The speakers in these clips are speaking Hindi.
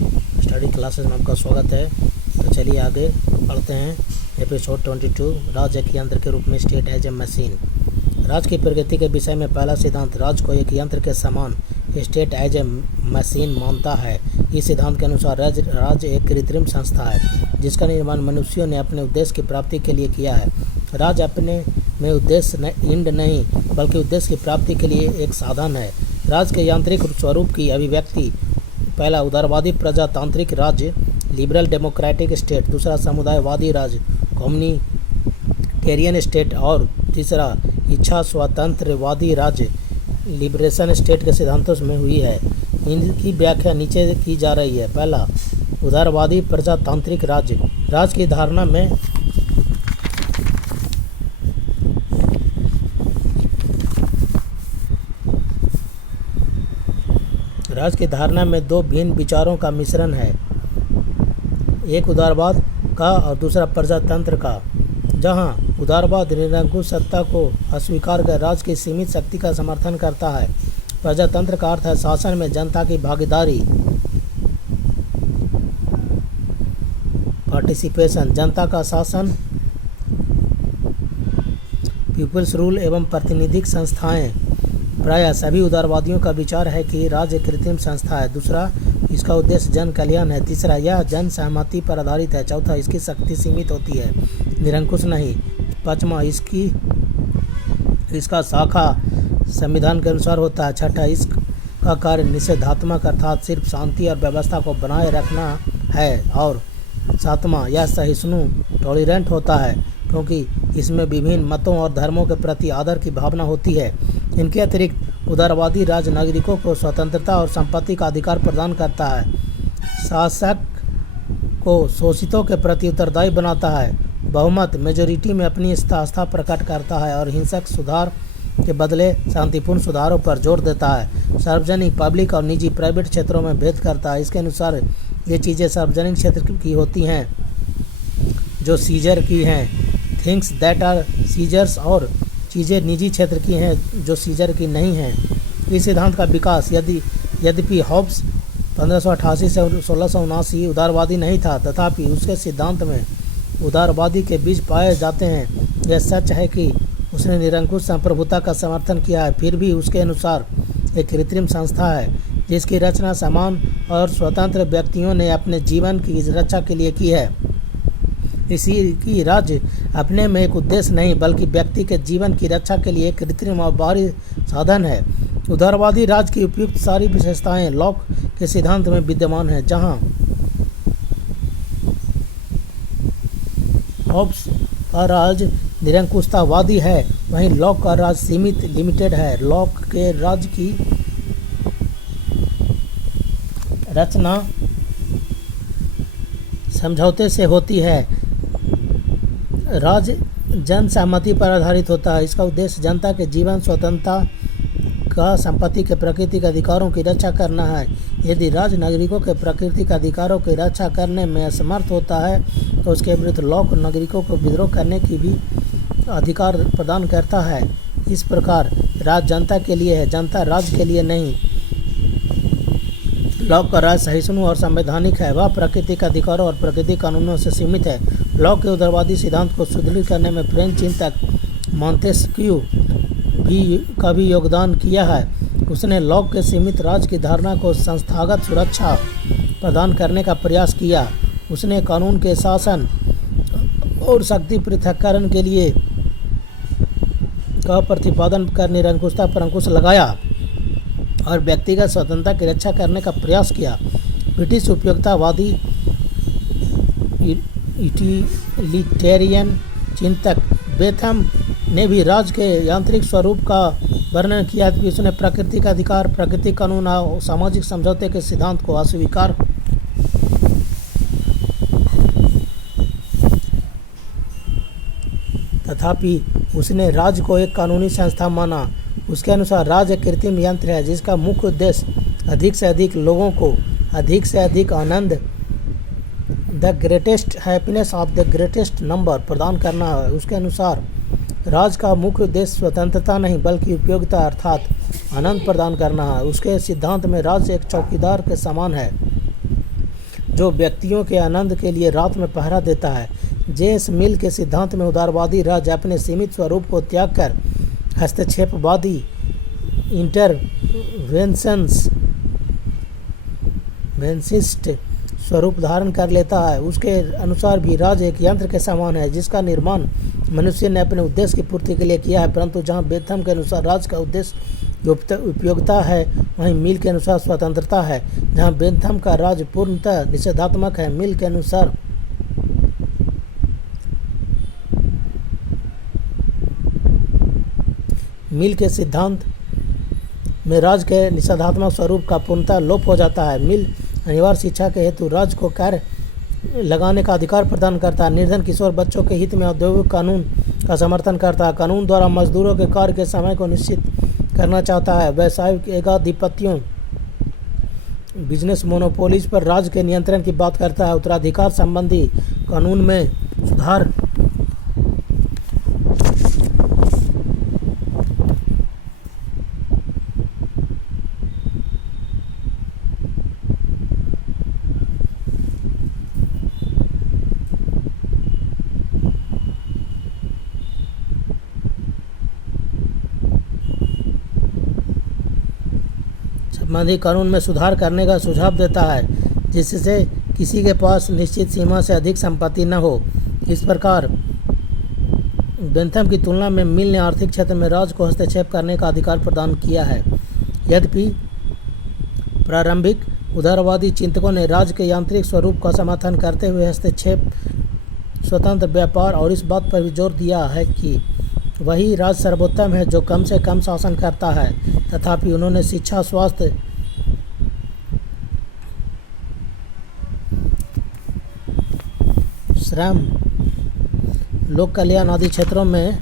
स्टडी क्लासेस में आपका स्वागत है। तो चलिए आगे पढ़ते हैं। एपिसोड 22, राज एक यंत्र के रूप में, स्टेट एज ए मशीन। राज की प्रगति के विषय में पहला सिद्धांत राज को एक यंत्र के समान, स्टेट एज ए मशीन मानता है। इस सिद्धांत के अनुसार राज एक कृत्रिम संस्था है जिसका निर्माण मनुष्यों ने अपने उद्देश्य की प्राप्ति के लिए किया है। राज अपने में उद्देश्य इंड नहीं बल्कि उद्देश्य की प्राप्ति के लिए एक साधन है। राज के यांत्रिक स्वरूप की अभिव्यक्ति: पहला, उदारवादी प्रजातांत्रिक राज्य, लिबरल डेमोक्रेटिक स्टेट। दूसरा, समुदायवादी राज्य, कम्युनिटेरियन स्टेट। और तीसरा, इच्छा स्वतंत्रवादी राज्य, लिबरेशन स्टेट के सिद्धांतों में हुई है। इनकी व्याख्या नीचे की जा रही है। पहला, उदारवादी प्रजातांत्रिक राज्य। राज की धारणा में दो भिन्न विचारों का मिश्रण है, एक उदारवाद का और दूसरा प्रजातंत्र का। जहां उदारवाद निरंकुश सत्ता को अस्वीकार कर राज की सीमित शक्ति का समर्थन करता है। प्रजातंत्र का अर्थ है शासन में जनता की भागीदारी, पार्टिसिपेशन। जनता का शासन, पीपल्स रूल एवं प्रातिनिधिक संस्थाएं। प्रायः सभी उदारवादियों का विचार है कि राज्य एक कृत्रिम संस्था है। दूसरा, इसका उद्देश्य जन कल्याण है। तीसरा, यह जन सहमति पर आधारित है। चौथा, इसकी शक्ति सीमित होती है, निरंकुश नहीं। पांचवा, इसका शाखा संविधान के अनुसार होता है। छठा, इसका कार्य निषेधात्मक अर्थात सिर्फ शांति और व्यवस्था को बनाए रखना है। और सातवां, यह सहिष्णु टॉलरेंट होता है क्योंकि इसमें विभिन्न मतों और धर्मों के प्रति आदर की भावना होती है। इनके अतिरिक्त उदारवादी राज नागरिकों को स्वतंत्रता और संपत्ति का अधिकार प्रदान करता है, शासक को शोषितों के प्रति उत्तरदायी बनाता है, बहुमत मेजोरिटी में अपनी आस्था प्रकट करता है और हिंसक सुधार के बदले शांतिपूर्ण सुधारों पर जोर देता है। सार्वजनिक, पब्लिक और निजी, प्राइवेट क्षेत्रों में भेद करता है। इसके अनुसार ये चीज़ें सार्वजनिक क्षेत्र की होती हैं जो सीजर की हैं, थिंग्स दैट आर सीजर्स, और चीज़ें निजी क्षेत्र की हैं जो सीजर की नहीं हैं। इस सिद्धांत का विकास यद्यपि हॉब्स 1588 से 1679 उदारवादी नहीं था, तथापि उसके सिद्धांत में उदारवादी के बीज पाए जाते हैं। यह सच है कि उसने निरंकुश संप्रभुता का समर्थन किया है, फिर भी उसके अनुसार एक कृत्रिम संस्था है जिसकी रचना समान और स्वतंत्र व्यक्तियों ने अपने जीवन की रक्षा के लिए की है। इसी की राज्य अपने में एक उद्देश्य नहीं बल्कि व्यक्ति के जीवन की रक्षा के लिए एक कृत्रिम और बाहरी साधन है। उदारवादी राज्य की उपयुक्त सारी विशेषताएं लॉक के सिद्धांत में विद्यमान है। जहां हॉब्स का राज निरंकुशतावादी है, वहीं लॉक का राज सीमित, लिमिटेड है। लॉक के राज्य की रचना समझौते से होती है। राज जन सहमति पर आधारित होता है। इसका उद्देश्य जनता के जीवन, स्वतंत्रता का, संपत्ति के प्राकृतिक अधिकारों की रक्षा करना है। यदि राज नागरिकों के प्राकृतिक अधिकारों की रक्षा करने में असमर्थ होता है तो उसके विरुद्ध लॉक नागरिकों को विद्रोह करने की भी अधिकार प्रदान करता है। इस प्रकार राज जनता के लिए है, जनता राज के लिए नहीं। लॉक का राज सहिष्णु और संवैधानिक है। वह प्राकृतिक अधिकारों और प्राकृतिक कानूनों से सीमित है। लॉक के उदारवादी सिद्धांत को सुदृढ़ करने में फ्रेंच चिंतक मॉन्तेस्क्यू का भी योगदान किया है। उसने लॉक के सीमित राज की धारणा को संस्थागत सुरक्षा प्रदान करने का प्रयास किया। उसने कानून के शासन और शक्ति पृथक्करण के लिए का प्रतिपादन कर निरंकुशता पर अंकुश लगाया और व्यक्तिगत स्वतंत्रता की रक्षा करने का प्रयास किया। ब्रिटिश उपयोगितावादी यूटिलिटेरियन चिंतक बेथम ने भी राज के यांत्रिक स्वरूप का वर्णन किया कि उसने प्राकृतिक अधिकार, प्राकृतिक कानून और सामाजिक समझौते के सिद्धांत को अस्वीकार तथापि उसने राज्य को एक कानूनी संस्था माना। उसके अनुसार राज्य एक कृत्रिम यंत्र है जिसका मुख्य उद्देश्य अधिक से अधिक लोगों को अधिक से अधिक आनंद, the greatest happiness of the greatest number, प्रदान करना है। उसके अनुसार राज्य का मुख्य उद्देश्य स्वतंत्रता नहीं बल्कि उपयोगिता अर्थात आनंद प्रदान करना है। उसके सिद्धांत में राज्य एक चौकीदार के समान है जो व्यक्तियों के आनंद के लिए रात में पहरा देता है। जेम्स मिल के सिद्धांत में उदारवादी राज्य अपने सीमित स्वरूप को त्याग कर हस्तक्षेपवादी इंटरवेंशनिस्ट स्वरूप धारण कर लेता है। उसके अनुसार भी राज्य एक यंत्र के समान है जिसका निर्माण मनुष्य ने अपने उद्देश्य की पूर्ति के लिए किया है, परंतु जहाँ बेंथम के अनुसार राज्य का उद्देश्य उपयोगिता है, वहीं मिल के अनुसार स्वतंत्रता है। जहाँ बेंथम का राज्य पूर्णतः निषेधात्मक है, मिल के अनुसार मिल के सिद्धांत में राज्य के निषेधात्मक स्वरूप का पूर्णतः लोप हो जाता है। मिल अनिवार्य शिक्षा के हेतु राज्य को कार्य लगाने का अधिकार प्रदान करता है। निर्धन किशोर बच्चों के हित में औद्योगिक कानून का समर्थन करता है। कानून द्वारा मजदूरों के कार्य के समय को निश्चित करना चाहता है। व्यावसायिक एकाधिपत्यों बिजनेस मोनोपोलीज पर राज्य के नियंत्रण की बात करता है। उत्तराधिकार संबंधी कानून में सुधार संबंधी कानून में सुधार करने का सुझाव देता है, जिससे किसी के पास निश्चित सीमा से अधिक संपत्ति न हो। इस प्रकार बेंथम की तुलना में मिल ने आर्थिक क्षेत्र में राज्य को हस्तक्षेप करने का अधिकार प्रदान किया है। यद्यपि प्रारंभिक उदारवादी चिंतकों ने राज्य के यांत्रिक स्वरूप का समर्थन करते हुए हस्तक्षेप, स्वतंत्र व्यापार और इस बात पर भी जोर दिया है कि वही राज्य सर्वोत्तम है जो कम से कम शासन करता है। तथापि उन्होंने शिक्षा, स्वास्थ्य, श्रम, लोक कल्याण आदि क्षेत्रों में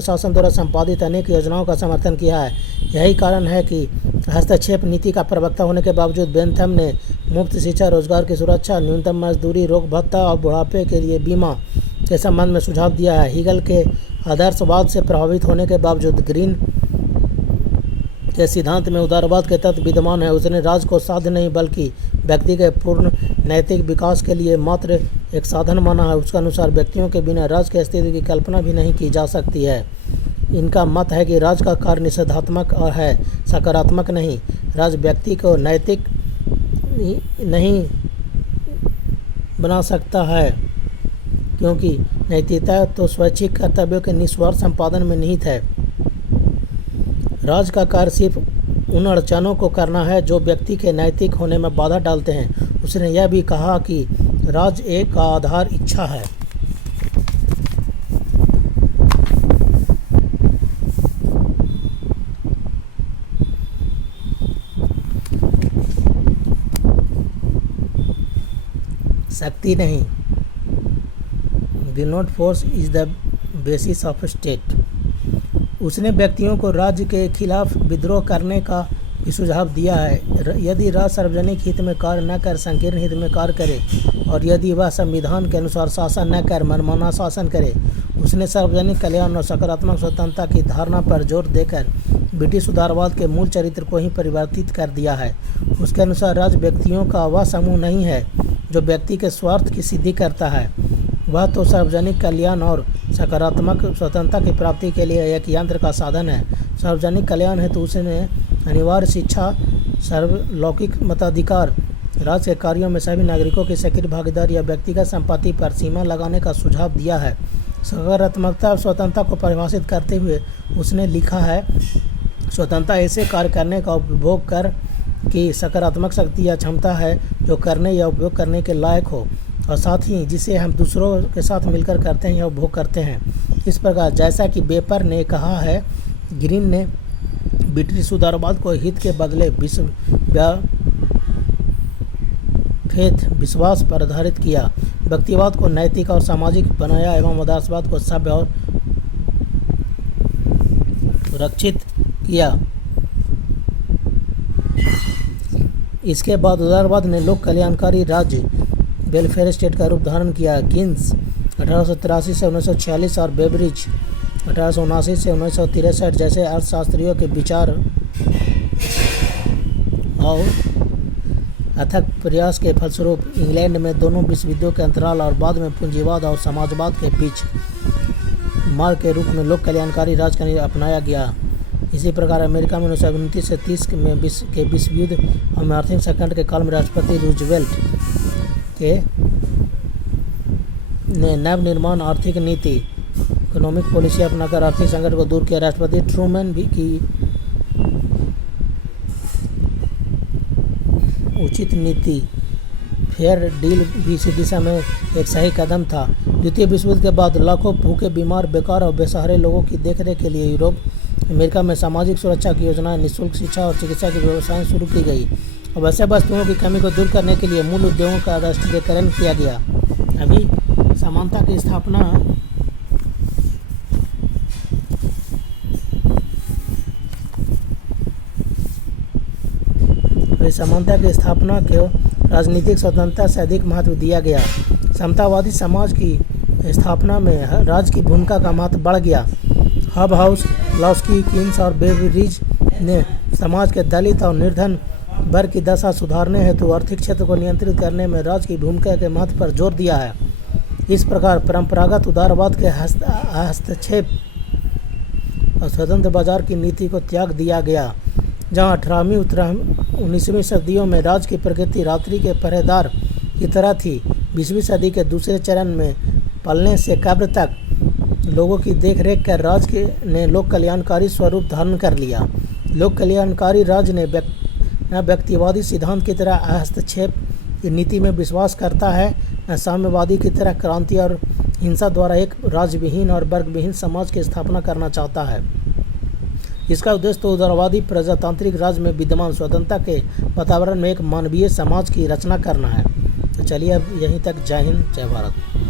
शासन द्वारा संपादित अनेक योजनाओं का समर्थन किया है। यही कारण है कि हस्तक्षेप नीति का प्रवक्ता होने के बावजूद बेंथम ने मुफ्त शिक्षा, रोजगार की सुरक्षा, न्यूनतम मजदूरी, रोग भत्ता और बुढ़ापे के लिए बीमा के संबंध में सुझाव दिया है। हीगल के आदर्शवाद से प्रभावित होने के बावजूद ग्रीन के सिद्धांत में उदारवाद के तत्व विद्यमान है। उसने राज्य को साध्य नहीं बल्कि व्यक्ति के पूर्ण नैतिक विकास के लिए मात्र एक साधन माना है। उसके अनुसार व्यक्तियों के बिना राज्य के अस्तित्व की कल्पना भी नहीं की जा सकती है। इनका मत है कि राज्य का कार्य निषेधात्मक और है, सकारात्मक नहीं। राज्य व्यक्ति को नैतिक नहीं बना सकता है, क्योंकि नैतिकता तो स्वैच्छिक कर्तव्यों के निस्वार्थ संपादन में निहित है। राज्य का कार्य सिर्फ उन अड़चनों को करना है जो व्यक्ति के नैतिक होने में बाधा डालते हैं। उसने यह भी कहा कि राज्य एक का आधार इच्छा है। शक्ति नहीं। Will not force is the basis of state. उसने व्यक्तियों को राज्य के खिलाफ विद्रोह करने का भी सुझाव दिया है। यदि राज्य सार्वजनिक हित में कार्य न कर संकीर्ण हित में कार्य करे और यदि वह संविधान के अनुसार शासन न कर मनमाना शासन करे। उसने सार्वजनिक कल्याण और सकारात्मक स्वतंत्रता की धारणा पर जोर देकर ब्रिटिश उदारवाद के मूल चरित्र को ही परिवर्तित कर दिया है। उसके अनुसार राज्य व्यक्तियों का वह समूह नहीं है जो व्यक्ति के स्वार्थ की सिद्धि करता है। वह तो सार्वजनिक कल्याण और सकारात्मक स्वतंत्रता की प्राप्ति के लिए एक यंत्र का साधन है। सार्वजनिक कल्याण हेतु उसने अनिवार्य शिक्षा, सर्वलौकिक मताधिकार, राज्य के कार्यों में सभी नागरिकों की सक्रिय भागीदारी या व्यक्तिगत संपत्ति पर सीमा लगाने का सुझाव दिया है। सकारात्मकता और स्वतंत्रता को परिभाषित करते हुए उसने लिखा है, स्वतंत्रता ऐसे कार्य करने का उपभोग कर कि सकारात्मक शक्ति या क्षमता है जो करने या उपयोग करने के लायक हो, और साथ ही जिसे हम दूसरों के साथ मिलकर करते हैं या उपभोग करते हैं। इस प्रकार जैसा कि वेपर ने कहा है, ग्रीन ने ब्रिटिश उदारवाद को हित के बदले विश्वास पर आधारित किया, व्यक्तिवाद को नैतिक और सामाजिक बनाया एवं आदर्शवाद को सभ्य और सुरक्षित किया। इसके बाद उदारवाद ने लोक कल्याणकारी राज्य वेलफेयर स्टेट का रूप धारण किया। कीन्स 1883 से 1946 और बेबरिज 1879 से 1963 जैसे अर्थशास्त्रियों के विचार और अथक प्रयास के फलस्वरूप इंग्लैंड में दोनों विश्वयुद्धों के अंतराल और बाद में पूंजीवाद और समाजवाद के बीच मार्ग के रूप में लोक कल्याणकारी राजनीति अपनाया गया। इसी प्रकार अमेरिका में 1929 से 30 में विश्व युद्ध और आर्थिक संकट के काल में राष्ट्रपति रूजवेल्ट के ने नवनिर्माण आर्थिक नीति इकोनॉमिक पॉलिसी अपनाकर आर्थिक संकट को दूर किया। राष्ट्रपति ट्रूमैन भी की उचित नीति फेयर डील भी इसी दिशा में एक सही कदम था। द्वितीय विश्व युद्ध के बाद लाखों भूखे, बीमार, बेकार और बेसहारे लोगों की देखरेख के लिए यूरोप अमेरिका में सामाजिक सुरक्षा की योजनाएं, निःशुल्क शिक्षा और चिकित्सा की व्यवस्थाएं शुरू की गई और वैसे वस्तुओं की कमी को दूर करने के लिए मूल उद्योगों का राष्ट्रीयकरण किया गया। अभी समानता की स्थापना को राजनीतिक स्वतंत्रता से अधिक महत्व दिया गया। समतावादी समाज की स्थापना में राज्य की भूमिका का महत्व बढ़ गया। हबहाउस, लॉस्की, कीन्स और बेबरिज ने समाज के दलित और निर्धन वर्ग की दशा सुधारने हेतु आर्थिक क्षेत्र को नियंत्रित करने में राज्य की भूमिका के महत्व पर जोर दिया है। इस प्रकार परंपरागत उदारवाद के हस्तक्षेप और स्वतंत्र बाजार की नीति को त्याग दिया गया। जहां 18वीं 19वीं सदियों में राज्य की प्रकृति रात्रि के पहरेदार की तरह थी, 20वीं सदी के दूसरे चरण में पलने से कब्र तक लोगों की देखरेख कर राज्य ने लोक कल्याणकारी स्वरूप धारण कर लिया। लोक कल्याणकारी राज्य ने न व्यक्तिवादी सिद्धांत की तरह हस्तक्षेप की नीति में विश्वास करता है, न साम्यवादी की तरह क्रांति और हिंसा द्वारा एक राज्यविहीन और वर्गविहीन समाज की स्थापना करना चाहता है। इसका उद्देश्य तो उदारवादी प्रजातांत्रिक राज्य में विद्यमान स्वतंत्रता के वातावरण में एक मानवीय समाज की रचना करना है। तो चलिए अब यहीं तक। जय हिंद, जय भारत।